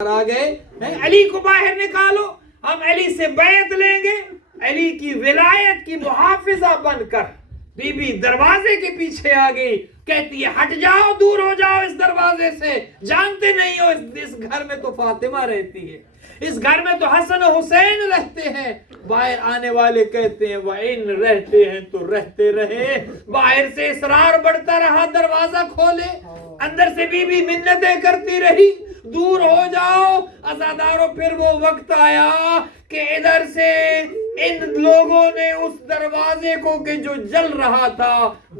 आ गए, अली को बाहर निकालो, हम अली से बैत लेंगे, अली की विलायत की मुहाफिजा बनकर। बीबी दरवाजे के पीछे आ गई, कहती है हट जाओ, दूर हो जाओ इस दरवाजे से, जानते नहीं हो इस घर में तो फातिमा रहती है, इस घर में तो हसन हुसैन रहते हैं। बाहर आने वाले कहते हैं वह इन रहते हैं तो रहते रहे। बाहर से इसरार बढ़ता रहा, दरवाजा खोले, अंदर से बीबी मिन्नतें करती रही, दूर हो जाओ अज़ादारों। फिर वो वक्त आया कि इधर से इन लोगों ने उस दरवाजे को कि जो जल रहा था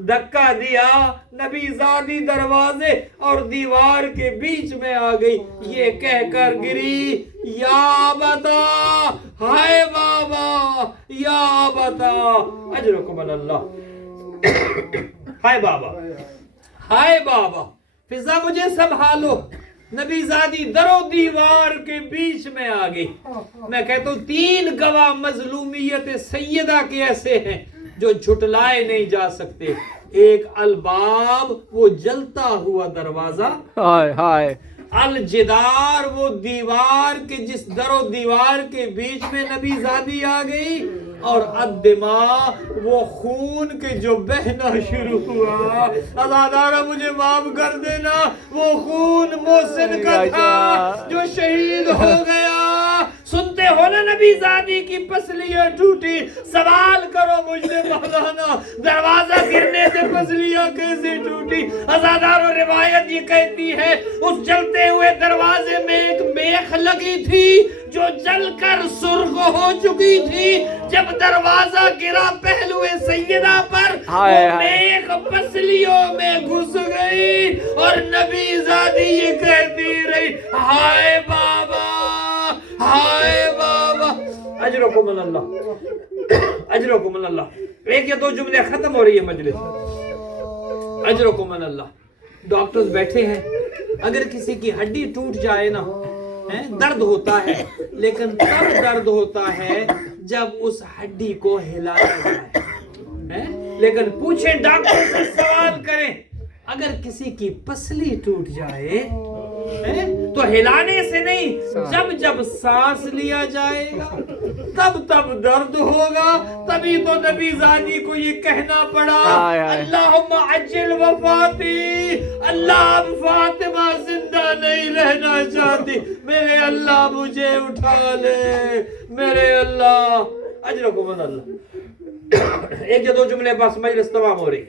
धक्का दिया, नबी ज़ादी दरवाजे और दीवार के बीच में आ गई, ये कहकर गिरी या बता, हाय बाबा, या बता अजरकुम अल्लाह, हाय बाबा, हाय बाबा, फिजा मुझे संभालो। नबी ज़ादी दरो दीवार के बीच में आ गई। मैं कहता हूँ 3 गवाह मजलूमियत सैयदा के ऐसे हैं जो झुटलाए नहीं जा सकते। एक अलबाब, वो जलता हुआ दरवाजा, हाय हाय, अल जिदार, वो दीवार के जिस दरो दीवार के बीच में नबी ज़ादी आ गई, और अद्दिमा, वो खून के जो बहना शुरू हुआ। अज़ादारा मुझे माफ कर देना, वो खून मोहसिन का था जो शहीद हो गया। सुनते हो ना, नबी ज़ादी की पसलियां टूटी, सवाल करो मुझसे मौलाना, दरवाजा गिरने से पसलियां कैसे टूटी? अज़ादारों रिवायत ये कहती है उस जलते हुए दरवाजे में एक मेख लगी थी जो जलकर सुर्ख हो चुकी थी। जब दरवाजा गिरा पहलुए सैयदा पर, वो मेख पसलियों में घुस गई और नबी ज़ादी ये कहती रही, हाय बाबा, हाय बाबा, अजरकुम अल्लाह, अजरकुम अल्लाह। 1 या 2 जुमले खत्म हो रही है मजलिस, अजरकुम अल्लाह। डॉक्टर्स बैठे हैं, अगर किसी की हड्डी टूट जाए ना, दर्द होता है, लेकिन तब दर्द होता है जब उस हड्डी को हिलाया जाए। लेकिन पूछें डॉक्टर से, सवाल करें, अगर किसी की पसली टूट जाए तो हिलाने से नहीं, जब जब सांस लिया जाएगा तब तब दर्द होगा। तभी तो नबी ज़ादी को ये कहना पड़ा, अल्लाहुम्मा अज्जिल वफाती, अल्लाह अब फातिमा जिंदा नहीं रहना चाहती, मेरे अल्लाह मुझे उठा ले, मेरे अल्लाह। अजरकुम अल्लाह। 1 या 2 जुमले बस, मजलिस तमाम हो रही।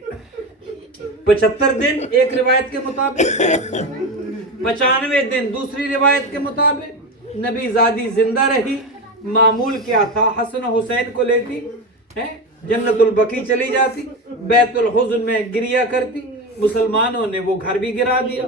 75 दिन एक रिवायत के मुताबिक, 95 दिन दूसरी रिवायत के मुताबिक नबी ज़ादी जिंदा रही। मामूल क्या था, हसन हुसैन को लेती है, जन्नतुल बकी चली जाती, बैतुल हुज़्न में गिरिया करती, मुसलमानों ने वो घर भी गिरा दिया।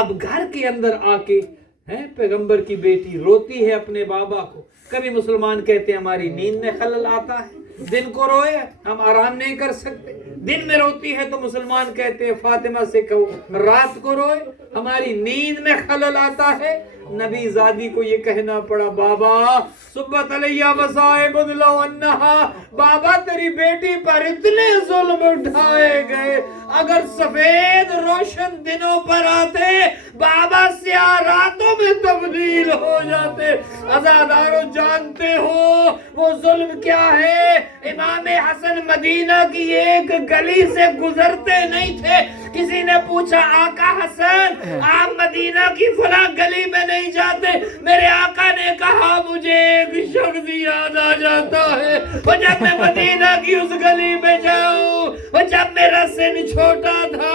अब घर के अंदर आके पैगंबर की बेटी रोती है अपने बाबा को। कभी मुसलमान कहते हैं हमारी नींद में खलल आता है, दिन को रोए हम आराम नहीं कर सकते, दिन में रोती है तो मुसलमान कहते हैं फातिमा से कहो रात को रोए, हमारी नींद में खलल आता है। नबी ज़ादी को ये कहना पड़ा, बाबा सुब्बत अलैया मसाइबुन लौ अन्नहा, बाबा तेरी बेटी पर इतने जुल्म उठाए गए, अगर सफेद रोशन दिनों पर आते बाबा स्याह रातों में तब्दील हो जाते। अज़ादारों जानते हो वो जुल्म क्या है? इमाम हसन मदीना की एक गली से गुजरते नहीं थे, किसी ने पूछा आका हसन आप मदीना की फला गली में नहीं जाते? मेरे आका ने कहा मुझे एक शख्स याद आ जाता है, और जब मैं मदीना की उस गली में जाऊं, और जब मेरा सिन छोटा था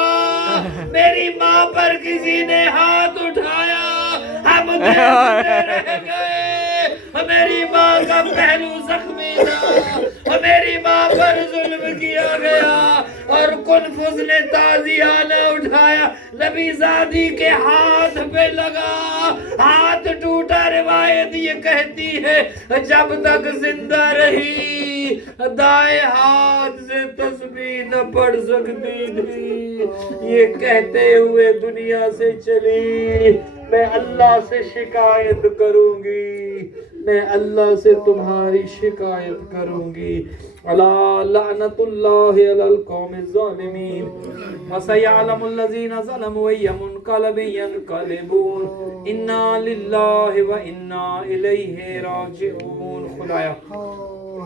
मेरी माँ पर किसी ने हाथ उठाया, हम देखते रह गए, मेरी माँ का पहलू जख्मी था, मेरी माँ पर जुल्म किया गया, और कुनफुज ने ताजियाना उठाया, नबी ज़ादी के हाथ पे लगा, हाथ टूटा। रिवायत ये कहती है जब तक जिंदा रही दाएं हाथ से तस्बीह न पढ़ सकती थी, ये कहते हुए दुनिया से चली। میں اللہ سے شکایت کروں گی، میں اللہ سے تمہاری شکایت کروں گی۔ الا لعنت اللہ علی القوم الظالمین وسیعلم الذین ظلموا ای منقلب ینقلبون انا للہ و انا الیہ راجعون۔ خدایا